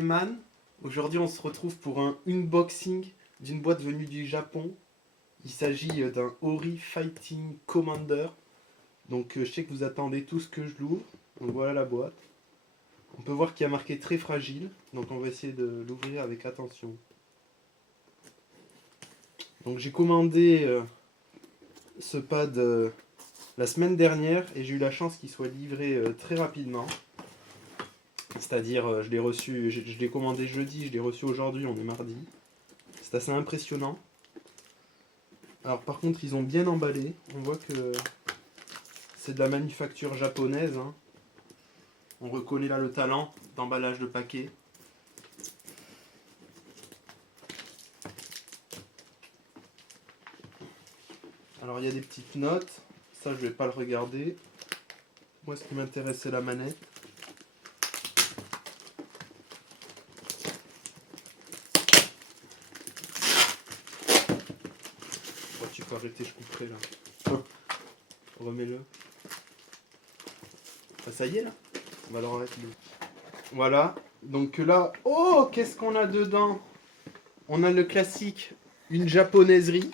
Man. Aujourd'hui on se retrouve pour un unboxing d'une boîte venue du Japon. Il s'agit d'un Ori Fighting Commander. Donc je sais que vous attendez tous que je l'ouvre. Donc voilà la boîte. On peut voir qu'il y a marqué très fragile. Donc on va essayer de l'ouvrir avec attention. Donc j'ai commandé ce pad la semaine dernière et j'ai eu la chance qu'il soit livré très rapidement. C'est-à-dire, je l'ai reçu, je l'ai commandé jeudi, je l'ai reçu aujourd'hui, on est mardi. C'est assez impressionnant. Alors par contre, ils ont bien emballé. On voit que c'est de la manufacture japonaise. Hein. On reconnaît là le talent d'emballage de paquet. Alors il y a des petites notes. Ça, je vais pas le regarder. Moi, ce qui m'intéresse, c'est la manette. Oh, tu peux arrêter, je couperai là. Remets-le. Ah, ça y est là. On va le remettre. Voilà. Donc là, oh, qu'est-ce qu'on a dedans? On a le classique, une japonaiserie.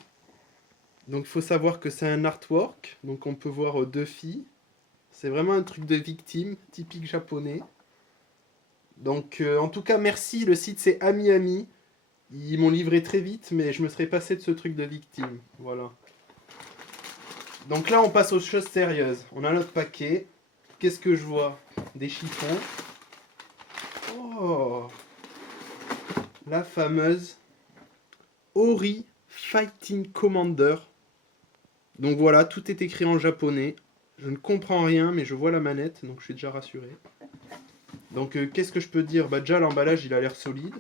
Donc il faut savoir que c'est un artwork. Donc on peut voir deux filles. C'est vraiment un truc de victime, typique japonais. Donc en tout cas, merci. Le site c'est AmiAmi. Ils m'ont livré très vite, mais je me serais passé de ce truc de victime. Voilà. Donc là, on passe aux choses sérieuses. On a notre paquet. Qu'est-ce que je vois? Des chiffons. Oh, la fameuse Ori Fighting Commander. Donc voilà, tout est écrit en japonais. Je ne comprends rien, mais je vois la manette, donc je suis déjà rassuré. Donc qu'est-ce que je peux dire? Bah déjà, l'emballage, il a l'air solide.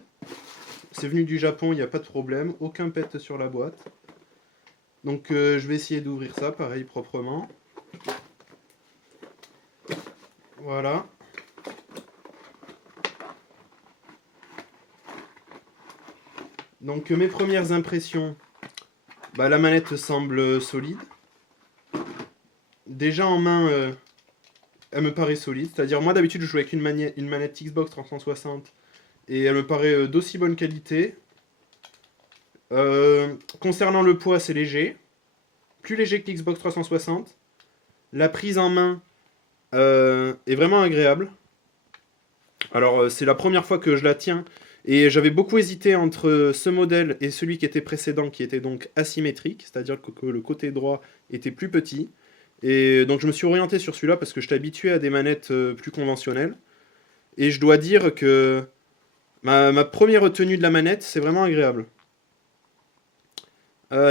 C'est venu du Japon, il n'y a pas de problème. Aucun pet sur la boîte. Donc je vais essayer d'ouvrir ça, pareil, proprement. Voilà. Donc mes premières impressions, bah, la manette semble solide. Déjà en main, elle me paraît solide. C'est-à-dire moi d'habitude je joue avec une manette Xbox 360 et elle me paraît d'aussi bonne qualité. Concernant le poids, c'est léger. Plus léger que l'Xbox 360. La prise en main est vraiment agréable. Alors c'est la première fois que je la tiens. Et j'avais beaucoup hésité entre ce modèle et celui qui était précédent, qui était donc asymétrique, c'est-à-dire que le côté droit était plus petit. Et donc je me suis orienté sur celui-là parce que je suis habitué à des manettes plus conventionnelles. Et je dois dire que ma première retenue de la manette, c'est vraiment agréable.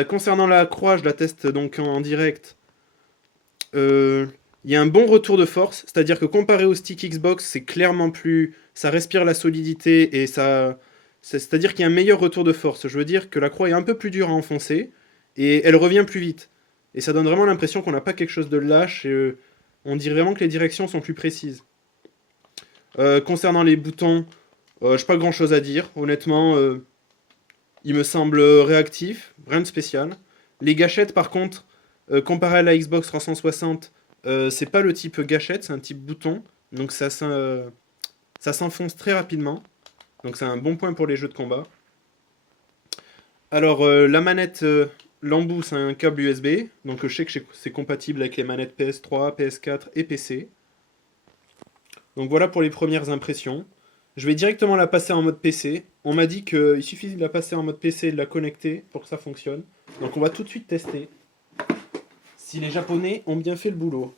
Concernant la croix, je la teste donc en direct. Il y a un bon retour de force, c'est-à-dire que comparé au stick Xbox, c'est clairement plus... Ça respire la solidité et ça... C'est-à-dire qu'il y a un meilleur retour de force. Je veux dire que la croix est un peu plus dure à enfoncer et elle revient plus vite. Et ça donne vraiment l'impression qu'on n'a pas quelque chose de lâche et on dirait vraiment que les directions sont plus précises. Concernant les boutons, j'ai pas grand-chose à dire. Honnêtement, il me semble réactif, rien de spécial. Les gâchettes, par contre, comparé à la Xbox 360, c'est pas le type gâchette, c'est un type bouton. Donc ça s'enfonce très rapidement. Donc c'est un bon point pour les jeux de combat. Alors la manette, l'embout, c'est un câble USB. Donc je sais que c'est compatible avec les manettes PS3, PS4 et PC. Donc voilà pour les premières impressions. Je vais directement la passer en mode PC. On m'a dit qu'il suffit de la passer en mode PC et de la connecter pour que ça fonctionne. Donc on va tout de suite tester si les Japonais ont bien fait le boulot.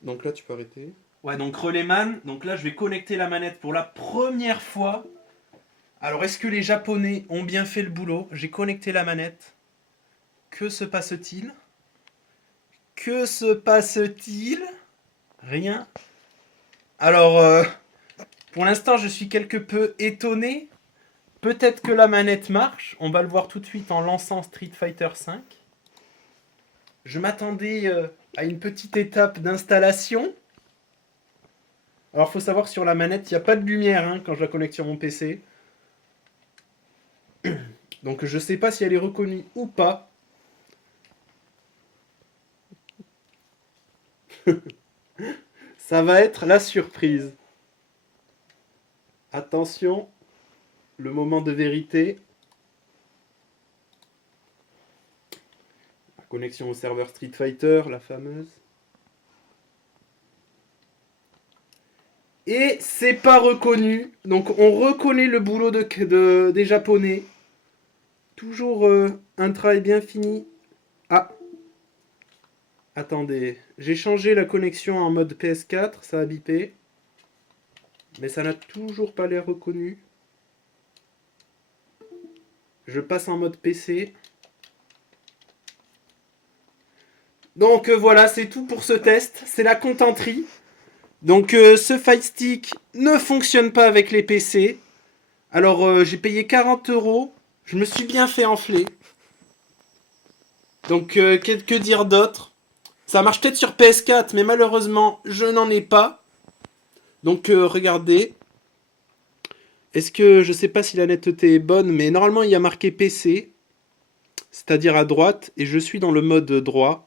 Donc là tu peux arrêter. Ouais, donc Relayman, donc là je vais connecter la manette pour la première fois. Alors est-ce que les Japonais ont bien fait le boulot? J'ai connecté la manette. Que se passe-t-il? Que se passe-t-il? Rien. Alors, pour l'instant je suis quelque peu étonné. Peut-être que la manette marche. On va le voir tout de suite en lançant Street Fighter V. Je m'attendais à une petite étape d'installation. Alors il faut savoir que sur la manette, il n'y a pas de lumière hein, quand je la connecte sur mon PC. Donc je ne sais pas si elle est reconnue ou pas. Ça va être la surprise. Attention, le moment de vérité. La connexion au serveur Street Fighter, la fameuse. Et c'est pas reconnu. Donc on reconnaît le boulot des Japonais. Toujours un travail bien fini. Ah, attendez. J'ai changé la connexion en mode PS4. Ça a bipé. Mais ça n'a toujours pas l'air reconnu. Je passe en mode PC. Donc voilà, c'est tout pour ce test. C'est la contenterie. Donc ce Fight Stick ne fonctionne pas avec les PC. Alors j'ai payé 40 euros. Je me suis bien fait enfler. Donc que dire d'autre? Ça marche peut-être sur PS4, mais malheureusement je n'en ai pas. Donc regardez. Est-ce que je sais pas si la netteté est bonne, mais normalement il y a marqué PC, c'est-à-dire à droite, et je suis dans le mode droit.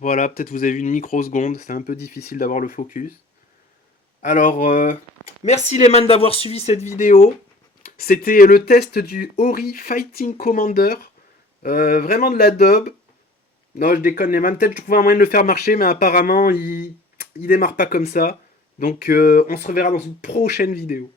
Voilà, peut-être vous avez vu une microseconde, c'est un peu difficile d'avoir le focus. Alors, merci les man d'avoir suivi cette vidéo. C'était le test du Ori Fighting Commander. Vraiment de la daube. Non, je déconne les man. Peut-être que je trouvais un moyen de le faire marcher, mais apparemment, il démarre pas comme ça. Donc, on se reverra dans une prochaine vidéo.